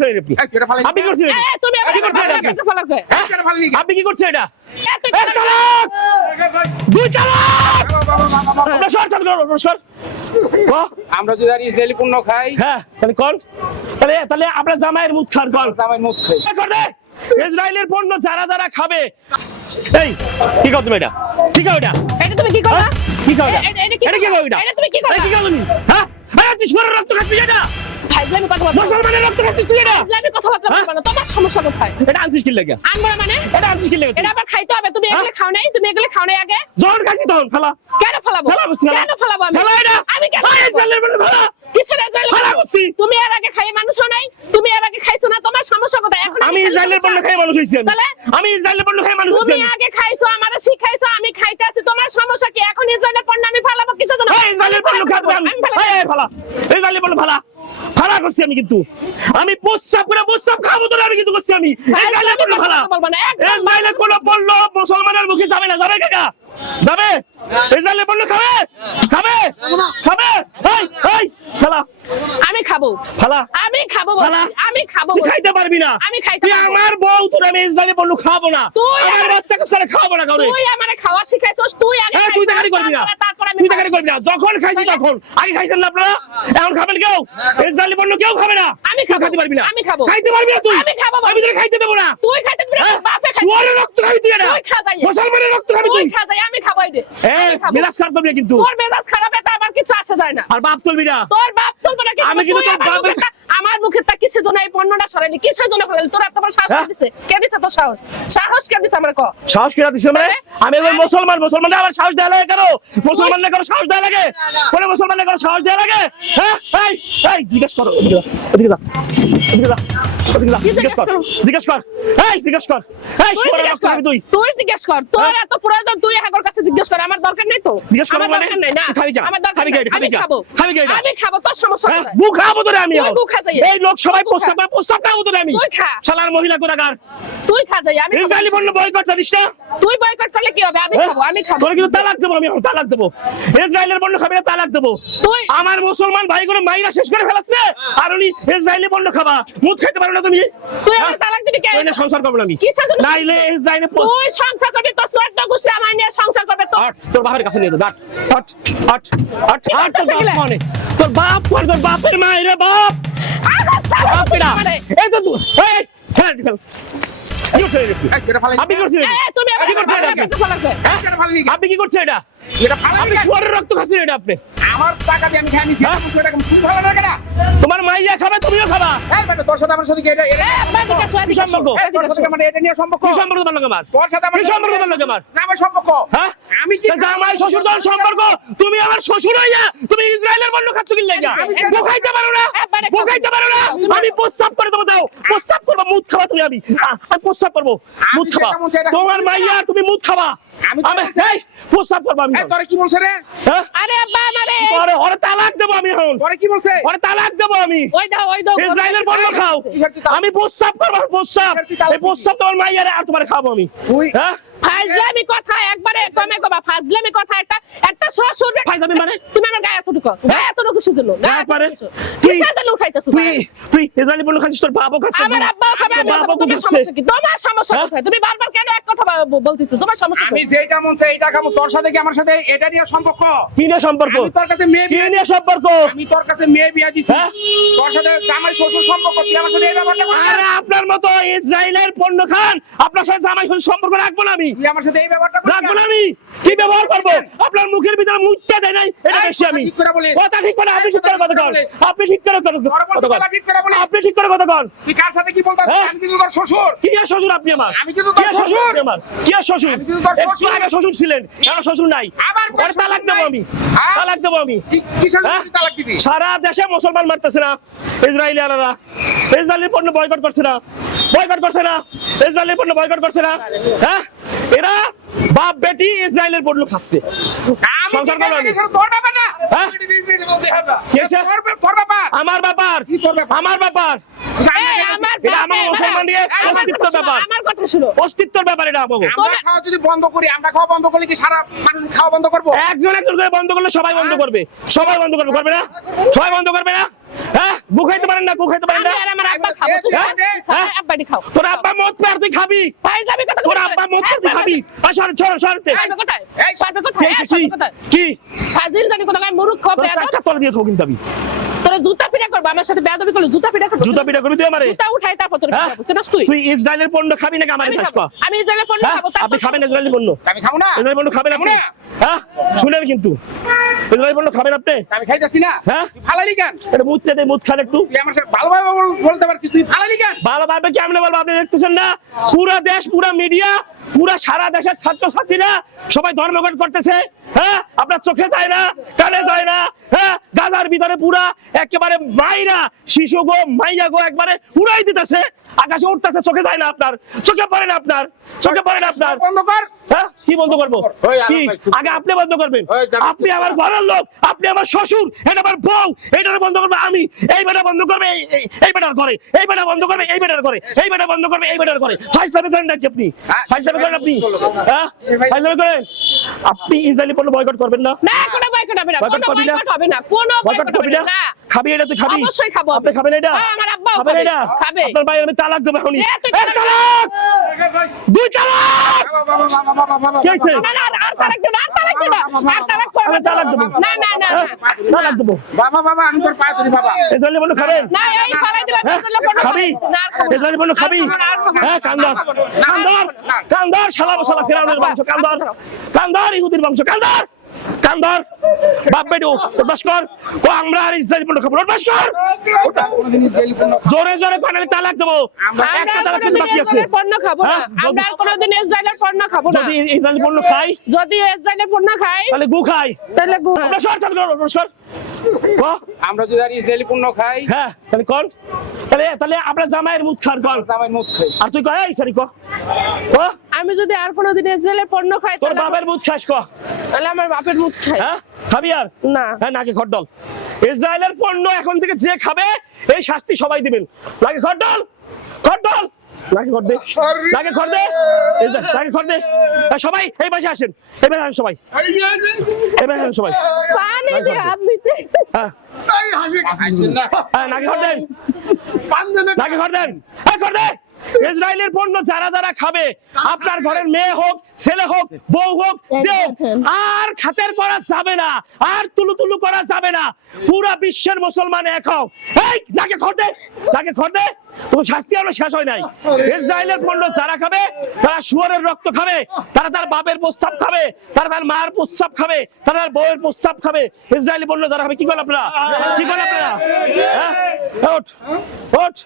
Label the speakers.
Speaker 1: করছেন এটা আপনি? আপনি কি করছেন
Speaker 2: তুমি
Speaker 1: আপনি করছেন কি করছেন এটা?
Speaker 2: এ, তুই
Speaker 1: এক তালাক! দুই তালাক! আপনার সর, সর, সর, সর, সর।
Speaker 3: আমরা যদি আর ইসরায়েলি পণ্য খাই
Speaker 1: হ্যাঁ তাহলে কর। তাহলে তাহলে আপনার জামাইয়ের মুখ খান কর।
Speaker 3: জামাই মুখ খাই।
Speaker 1: কর দে! ইসরায়েলের পণ্য যারা যারা খাবে। এই কি কর তুমি এটা? কি কর এটা?
Speaker 2: এটা তুমি কি করলা?
Speaker 1: কি কর এটা?
Speaker 2: এটা- এটা কি
Speaker 1: এটা কি
Speaker 2: করলা?
Speaker 1: কর এটা?
Speaker 2: এটা তুমি কি করলা?
Speaker 1: কি কর তুমি? হ্যাঁ? আরে তুই সুরের রক্ত খাচ্ছিস এটা?
Speaker 2: ফাইজলামি কথাবার্তা বলো।
Speaker 1: মুসলমানের রক্ত খাচ্ছিস তুই এটা
Speaker 2: ফাইজলামি কথাবার্তা
Speaker 1: হ্যাঁ?
Speaker 2: না। তোমার সমস্যা কোথায়?
Speaker 1: এটা আনছিস কি লাগে
Speaker 2: আনব না মানে?
Speaker 1: এটা আনছিস কি লাগে
Speaker 2: এটা আবার খাইতে হবে। তুমি এগুলো
Speaker 1: হ্যাঁ?
Speaker 2: খাও নাই? তুমি এগুলো খাও নাই আগে?
Speaker 1: যখন খাচ্ছিস তখন ফেলা
Speaker 2: কেন ফেলাবো? কেন ফেলাবো আমি?
Speaker 1: ফেলা এটা
Speaker 2: আমি কেন ফেলাবো?
Speaker 1: ইসরায়েলের ফেলা
Speaker 2: কিসের ইসরায়েলি
Speaker 1: ফেলা করছি।
Speaker 2: তুমি এর আগে খাইয়ে মানুষও নাই তুমি এর আগে খাইছো না তোমার সমস্যা কোথায় এখন
Speaker 1: আমি ইসরায়েলের পণ্য খেয়ে মানুষ হইছি
Speaker 2: তাহলে?
Speaker 1: আমি ইসরায়েলের পণ্য খেয়ে মানুষ হইছি
Speaker 2: তুমি আগে খাইছো আমারে শিখাইছো আমি খাইতে আছি তোমার সমস্যা কি এখন ইসরায়েলের পণ্য আমি ফেলাবো কিসের জন্য
Speaker 1: এই ইসরায়েলের পণ্য
Speaker 2: ফেলাবো,
Speaker 1: আমি ফালা ইসরায়েলের পণ্য ফালা ফালা করছি আমি কিন্তু। আমি প্রস্রাব করে প্রস্রাব খাব তো আমি কিন্তু করছি আমি। এই মাইলে কোনো
Speaker 2: বলব না, একদম
Speaker 1: ইসরায়েলের পণ্য পড়ল মুসলমানের মুখে যাবে না যাবে কাকা? যাবে? ইসরায়েলের পণ্য খাবে? খাবে? খাবে? এই এই ফালা
Speaker 2: আমি খাব।
Speaker 1: ফালা
Speaker 2: আমি খাব
Speaker 1: ফালা।
Speaker 2: আমি খাব
Speaker 1: তুই খাইতে পারবি না।
Speaker 2: আমি খাইতে
Speaker 1: তুই। আমার বউ তোর আমি ইসরায়েলি পণ্য খাব না।
Speaker 2: তুই
Speaker 1: আমার বাচ্চাকে সাথে খাব না কাউরে।
Speaker 2: তুই আমারে খাওয়া শিখাইছস তুই আগে
Speaker 1: হ্যাঁ তুই দেখানি করবি না।
Speaker 2: তারপরে- আমি
Speaker 1: তুই। দেখানি করবি না। যখন খাইছি তখন। আগে খাইছেন না আপনারা? এখন খাবেন কেউ? ইসরায়েলি পণ্য কেউ খাবে না।
Speaker 2: আমি।
Speaker 1: খাইতে পারবি না।
Speaker 2: আমি খাব।
Speaker 1: খাইতে পারবি না তুই?
Speaker 2: আমি খাব।
Speaker 1: আমি তোকে খাইতে দেবো না।
Speaker 2: তুই খাইতে দিবি না,
Speaker 1: হ্যাঁ?
Speaker 2: বাপে
Speaker 1: রক্ত খাবি তুই। মুসলমানের রক্ত খাবি
Speaker 2: তুই। আমি খাব এটা।
Speaker 1: এ মেজাজ খারাপ করবি কিন্তু।
Speaker 2: তোর মেজাজ খারাপ এটা আমার কিছু আসে যায় না।
Speaker 1: আর বাপ তুলবি না।
Speaker 2: তোর বাপ তুলবে না
Speaker 1: আমি কিন্তু তোর
Speaker 2: আমার আমার মুখের তা কিসের জন্য এই পণ্যটা সরাইলি? কিসের জন্য ফেলালি তোর এত বড় সাহস
Speaker 1: হ্যাঁ?
Speaker 2: কে দিছে? কে দিছে তোর সাহস? সাহস কে দিছে আমার ক?
Speaker 1: সাহস দিছে মানে? আমি একজন মুসলমান মুসলমানরা আমার সাহস দেয়া লাগে কেন? মুসলমানরা কেন সাহস দেওয়া লাগে? কোন মুসলমানরা কেন সাহস দেওয়া লাগে? হ্যাঁ? এই এই জিজ্ঞেস করো এদিকে যা, এদিকে যা এদিকে যা। এদিকে যা
Speaker 2: কি
Speaker 1: জিজ্ঞেস কর জিজ্ঞেস কর এই জিজ্ঞেস কর এই
Speaker 2: জিজ্ঞেস কর
Speaker 1: তুই
Speaker 2: তুই জিজ্ঞেস কর তোর
Speaker 1: হ্যাঁ?
Speaker 2: এত প্রয়োজন তুই হাগর কাছে জিজ্ঞেস কর আমার দরকার নেই তো
Speaker 1: জিজ্ঞেস করব
Speaker 2: আমার? দরকার নেই না
Speaker 1: খাবি যা।
Speaker 2: আমার দরকার নেই।
Speaker 1: কে এটা? খাবি
Speaker 2: আমি খাব
Speaker 1: খাবি কে
Speaker 2: আমি খাব তোর সমস্যা
Speaker 1: হ্যাঁ
Speaker 2: কোথায়?
Speaker 1: গু খাব তোরে আমি
Speaker 2: তুই গু খা যাইয়ে।
Speaker 1: এই লোক সবাই প্রস্তাব করে প্রস্তাব খাব তোরে আমি
Speaker 2: তুই খা।
Speaker 1: শালার মহিলা কোথাকার
Speaker 2: তুই খা যাই আমি
Speaker 1: ইসরায়েলি পণ্য বয়কট জানিস না
Speaker 2: তুই বয়কট করলে কি হবে আমি
Speaker 1: হ্যাঁ?
Speaker 2: খাব আমি খাব
Speaker 1: তোরে কিন্তু তালাক দেবো আমি তালাক দেবো ইসরায়েলের পণ্য খাবি না তালাক দেবো
Speaker 2: তুই
Speaker 1: আমার মুসলমান ভাই করে মাইরা শেষ করে ফেলাচ্ছে আর উনি ইসরায়েলি পণ্য খাবা মুখ খাইতে পারবে না তুমি?
Speaker 2: তুই
Speaker 1: হ্যাঁ?
Speaker 2: আমার তালাক দিবি কে
Speaker 1: তুই না সংসার করবে না আমি?
Speaker 2: কিসের জন্য
Speaker 1: নাইলে ইসরায়েলি প-
Speaker 2: তুই সংসার করবি তোর চোদ্দ গোষ্ঠী আমার নিয়ে সংসার করবে তো
Speaker 1: আট তোর বাপের কাছে নিয়ে যা আট আট আট আট
Speaker 2: কি
Speaker 1: আট তোর বাপ মানে। তোর বাপ কর তোর বাপের মায়ের বাপ। বাপিরা এই তো তুই এই ফেলে ফেলে। কি আপনি কি করছেন এটা? আপনি কি?
Speaker 4: এই, তুই এটা।
Speaker 1: আপনি কি করছেন এটা? আপনি রক্ত খাচ্ছেন এটা আপনি।
Speaker 4: আমার টাকা দিয়ে আমি খাই নিচ্ছি।
Speaker 1: হ্যাঁ?
Speaker 4: ভালো লাগে না।
Speaker 1: তোমার মাইয়া খাবে তুমিও খাবা।
Speaker 4: এই বেটা তোর সাথে আমার সাথে এটা এটা
Speaker 1: কি সম্পর্ক?
Speaker 4: তোর সাথে আমার এটা নিয়ে সম্পর্ক?
Speaker 1: কি সম্পর্ক তোমার আমার
Speaker 4: তোর সাথে আমার
Speaker 1: কি সম্পর্ক তোমার লগে আমার
Speaker 4: আমার সম্পর্ক।
Speaker 1: হ্যাঁ?
Speaker 4: আমি কি
Speaker 1: জামাই শ্বশুর দল সম্পর্ক তুমি আমার শ্বশুর হইয়া তুমি ইসরায়েলের পণ্য খাচ্ছ কি লাগা
Speaker 4: আমি কেন-
Speaker 1: বোকাইতে পারো না বোকাইতে পারো না। আমি প্রস্তাব করে দেবো দাও। প্রস্তাব মুদ খাবা তুমি আমি। আমি প্রস্তাব করব। মুদ খাবা
Speaker 4: মন
Speaker 1: তোমার। মাইয়া তুমি মুদ খাবা
Speaker 4: আমি তো
Speaker 1: আমি
Speaker 4: বলছি।
Speaker 1: এই প্রস্তাব করব আমি
Speaker 4: এই কি বলছে রে?
Speaker 1: হ্যাঁ?
Speaker 2: আরে আব্বা আমারে।
Speaker 1: ওরে ওরে তালাক দেবো আমি এখন।
Speaker 4: তোরে কি বলছে?
Speaker 1: ওরে তালাক দেবো আমি।
Speaker 2: ওই দাও ওই দাও।
Speaker 1: ইসরায়েলের পণ্য খাও।
Speaker 4: কিসের কি তালাক?
Speaker 1: আমি প্রস্তাব করব প্রস্তাব
Speaker 4: কিসের কি তালাক
Speaker 1: এই প্রস্তাব তোমার মাইয়ারে আর তোমার খাব আমি।
Speaker 4: তুই
Speaker 1: হ্যাঁ?
Speaker 2: ফাজলামি কথা একবারে কমে কমা। ফাজলামি কথা একটা একটা শ্বশুর
Speaker 1: ফাইজামি মানে?
Speaker 2: তুমি আমার গায়ে এতটুকু গায়ে এতটুকু সুজলো গায়ে
Speaker 1: পারে
Speaker 2: এতটুকু
Speaker 1: তুই
Speaker 2: উঠাইতেছো
Speaker 1: তুই তুই পণ্য খাচ্ছিস তোর
Speaker 2: আমার আব্বা খাবে আমি তোমার সমস্যা কি? তোমার সমস্যা
Speaker 1: হ্যাঁ?
Speaker 2: কোথায়? তুমি বারবার কেন এক কথা বলতেছো? তোমার সমস্যা
Speaker 4: আমি যেটা মন চাই এটা খাব তোর সাথে কি আমার সাথে এটা নিয়ে সম্পর্ক?
Speaker 1: কি নিয়ে সম্পর্ক?
Speaker 4: আমি তোর কাছে মেয়ে বিয়ে
Speaker 1: নিয়ে সম্পর্ক?
Speaker 4: আমি তোর কাছে মেয়ে বিয়ে দিছি।
Speaker 1: হ্যাঁ?
Speaker 4: তোর সাথে জামাই শ্বশুর সম্পর্ক তুই আমার সাথে এই ব্যাপারটা
Speaker 1: আরে আপনার মতো ইসরায়েলের পণ্য খান আপনার সাথে জামাই সম্পর্ক রাখব না আমি।
Speaker 4: তুই আমার সাথে এই ব্যাপারটা
Speaker 1: রাখব না আমি। কি ব্যবহার করব? আপনার মুখের ভিতরে মুখটা দেয় নাই এটা বেশি আমি। কথা ঠিক করে আপনি ঠিক করে
Speaker 4: কথা
Speaker 1: কন। আপনি ঠিক করে কথা কন। আপনি ঠিক করে কথা কন।
Speaker 4: তুই কার সাথে কি বলতাস
Speaker 1: হ্যাঁ?
Speaker 4: আমি কিন্তু তোর শ্বশুর।
Speaker 1: কি শ্বশুর আপনি আমার?
Speaker 4: আমি কিন্তু
Speaker 1: কি শ্বশুর। আমার? কি শ্বশুর?
Speaker 4: আমি কিন্তু তোর
Speaker 1: একটু আগে শ্বশুর ছিলেন এখন শ্বশুর নাই।
Speaker 4: আবার
Speaker 1: তালাক দেবো আমি।
Speaker 4: হ্যাঁ?
Speaker 1: তালাক দেবো আমি।
Speaker 4: কি- কিসের জন্য? তুই তালাক দিবি?
Speaker 1: সারা দেশে মুসলমান মারতেছে না ইসরায়েলি আলারা। ইসরায়েলের পণ্য বয়কট করছে না বয়কট করছে না ইসরায়েলের পণ্য বয়কট করছে না। হ্যাঁ? এরা বাপ বেটি ইসরায়েলের পণ্য খাচ্ছে। সংসার আমি।
Speaker 4: ব্যাপার
Speaker 1: হ্যাঁ? আমার ব্যাপার।
Speaker 4: তোর ব্যাপার?
Speaker 1: আমার ব্যাপার। অস্তিত্ব ব্যাপার।
Speaker 2: আমার কথা শুনো।
Speaker 1: অস্তিত্বের ব্যাপার এটা আমাকে
Speaker 4: আমরা খাওয়া যদি বন্ধ করি আমরা খাওয়া বন্ধ করলে কি সারা মানুষ খাওয়া বন্ধ করব?
Speaker 1: একজন একজন করে বন্ধ করলে সবাই বন্ধ করবে। সবাই বন্ধ করবে করবে না? সবাই বন্ধ করবে না? হ্যাঁ? গু খাইতে পারেন না গু খাইতে পারেন
Speaker 2: আমি
Speaker 1: না
Speaker 2: আমার আব্বা খাব
Speaker 4: হ্যাঁ?
Speaker 2: আব্বাটি খাও।
Speaker 1: তোর আব্বা মদ পেয়ে তুই খাবি?
Speaker 2: ভাই যাবি কথা
Speaker 1: তোর আব্বা মদ পেয়ে তুই খাবি? আর সর সর সর তে।
Speaker 2: কোথায়?
Speaker 4: এই,
Speaker 2: সারবে কোথায়?
Speaker 1: কি
Speaker 2: এই,
Speaker 1: কি
Speaker 2: সারবে কোথায়?
Speaker 1: কি?
Speaker 2: ফাজিল জানি কোথায় মুরুখ
Speaker 1: তোর
Speaker 2: খবে
Speaker 1: তলে দিয়ে থাকব কিন্তু আমি।
Speaker 2: তোর জুতা পিটা করব আমার সাথে বেয়াদবি করলে জুতা পিটা করব।
Speaker 1: জুতা পিটা করবি তুই আমারে?
Speaker 2: জুতা উঠাই তারপর তোর
Speaker 1: হ্যাঁ?
Speaker 2: তুই।
Speaker 1: তুই ইসরায়েলের পণ্য খাবি নাকি আমার
Speaker 2: আমি আমি ইসরায়েলের পণ্য
Speaker 1: হ্যাঁ?
Speaker 2: খাব তারপর
Speaker 1: আপনি খাবেন ইসরায়েলি পণ্য?
Speaker 4: আমি খাব না।
Speaker 1: পণ্য খাবেন আপনি?
Speaker 4: না।
Speaker 1: হ্যাঁ? শুনেন কিন্তু। ইসরায়েলি পণ্য খাবেন আপনি?
Speaker 4: আমি খাইতেছি না।
Speaker 1: হ্যাঁ?
Speaker 4: ফালালি কেন?
Speaker 1: এটা মুখ চেটে মুখ খান একটু।
Speaker 4: তুই আমার সাথে ভালোভাবে বলতে পারতি তুই ফালালি কেন?
Speaker 1: ভালো ভাবে কেমনে বলব? আপনি দেখতেছেন না? পুরা দেশ পুরা মিডিয়া পুরা সারা দেশের ছাত্র ছাত্রীরা সবাই ধর্মঘট করতেছে। হ্যাঁ? আপনার চোখে যায় না কানে যায় না। হ্যাঁ? গাজার ভিতরে পুরা একেবারে মাইরা শিশু গো মাইয়া গো একবারে উড়াই দিতেছে। আকাশে উঠতেছে চোখে যায় না আপনার। চোখে পড়ে না আপনার। চোখে পড়ে না আপনার।
Speaker 4: বন্ধ কর।
Speaker 1: হ্যাঁ? কি বন্ধ করব? কি? আগে আপনি বন্ধ করবেন। আপনি আমার ঘরের লোক আপনি আমার শ্বশুর এটা আমার বউ এটা বন্ধ করবে আমি এই বেটা বন্ধ করবে এই- বেটার ঘরে এই বেটা বন্ধ করবে এই বেটার ঘরে এই বেটা বন্ধ করবে এই বেটার ঘরে। ফাইজলামি করেন নাকি আপনি?
Speaker 4: হ্যাঁ,
Speaker 1: ফাইজলামি করেন আপনি? হ্যাঁ? ফাইজলামি করেন? আপনি ইসরায়েলি পণ্য বয়কট করবেন না?
Speaker 2: না কোনো বয়কট হবে না কোনো বয়কট হবে না কোনো
Speaker 1: বয়কট
Speaker 2: হবে
Speaker 1: না। খাবি এটা তুই খাবি
Speaker 2: অবশ্যই খাব
Speaker 1: আপনি খাবেন এটা
Speaker 2: হ্যাঁ, আমার আব্বাও
Speaker 1: খাবেন
Speaker 2: খাবে।
Speaker 1: এটা
Speaker 2: খাবে।
Speaker 1: আপনার ভাই আমি তালাক দেবো এখনই
Speaker 2: এ,
Speaker 1: তালাক দুই তালাক
Speaker 4: বাবা বাবা বাবা বাবা বাবা
Speaker 1: কি হয়েছে?
Speaker 2: না না আর- আর তালাক দিও না আর তালাক দিও আর তালাক করবে
Speaker 1: তালাক দেবো
Speaker 2: না না না
Speaker 1: হ্যাঁ? তালাক দেবো
Speaker 4: বাবা বাবা আমি তোর পায়ে ধরি বাবা
Speaker 1: ইসরায়েলি পণ্য খাবেন
Speaker 2: না এই ফালাই দিলে
Speaker 1: হ্যাঁ?
Speaker 2: ইসরায়েলের পণ্য
Speaker 1: খাবি। হ্যাঁ কান্দর কান্দর কান্দর শালা বসালা ফেরাউনের বংশ কান্দর কান্দর ইহুদির বংশ কান্দর কান্দর বাপ বেটু উঠবাস কর। ও আমরা আর ইসরায়েলি পণ্য খাব উঠবাস কর। জোরে জোরে আমি তালাক দেবো। একটা তালাক কিন্তু বাকি আছে।
Speaker 2: ইসরায়েলের পণ্য খাব না।
Speaker 1: হ্যাঁ?
Speaker 2: আমরা আর কোনোদিন ইসরায়েলের পণ্য খাব না।
Speaker 1: যদি ইসরায়েলি পণ্য খাই
Speaker 2: যদি ইসরায়েলের পণ্য খাই
Speaker 1: তাহলে গু খাই।
Speaker 2: তাহলে গু-
Speaker 1: আমরা সর চালু করো। নমস্কার ক?
Speaker 3: আমরা যদি আর ইসরায়েলি পণ্য খাই
Speaker 1: হ্যাঁ তাহলে কোন তাহলে তাহলে আমরা জামাইয়ের মুখ খান কর।
Speaker 3: জামাই মুখ খাই।
Speaker 1: আর তুই কয়? সরি ক। ক?
Speaker 2: আমি যদি আর কোনোদিন ইসরায়েলের পণ্য খাই
Speaker 1: তোর
Speaker 2: তাহলে
Speaker 1: বাবার মুখ খাস ক।
Speaker 2: তাহলে আমার বাপের মুখ খাই।
Speaker 1: হ্যাঁ? খাবি আর?
Speaker 2: না।
Speaker 1: হ্যাঁ নাকি খড্ডল ইসরায়েলের পণ্য এখন থেকে যে খাবে এই শাস্তি সবাই দিবেন। নাকি খড্ডল খড্ডল নাকি খড় দে? নাকি খড় দে? নাকি খড় দে? হ্যাঁ, সবাই এই পাশে আসেন। এই পাশে আসেন সবাই। এই পাশে আসেন সবাই।
Speaker 2: পানি দিয়ে হাত দিতে।
Speaker 1: হ্যাঁ। হ্যাঁ নাকি খড় দেন? নাকি খড় দেন? হ্যাঁ খড় দে! ইসরায়েলের পণ্য যারা যারা খাবে আপনার ঘরের মেয়ে হোক ছেলে হোক বউ হোক যে আর খাতের করা যাবে না আর তুলু তুলু করা যাবে না পুরা বিশ্বের মুসলমান এক হোক এই নাকে খড় নাকে খড় দে। শাস্তি আমরা শেষ হয় নাই। ইসরায়েলের পণ্য যারা খাবে তারা শুয়ারের রক্ত খাবে তারা তার বাপের প্রস্তাব খাবে তারা তার মায়ের প্রস্তাব খাবে তারা তার বউয়ের প্রস্তাব খাবে। ইসরায়েলি পণ্য যারা খাবে কি করেন আপনারা? কি করেন আপনারা? হ্যাঁ? ওঠ ওঠ।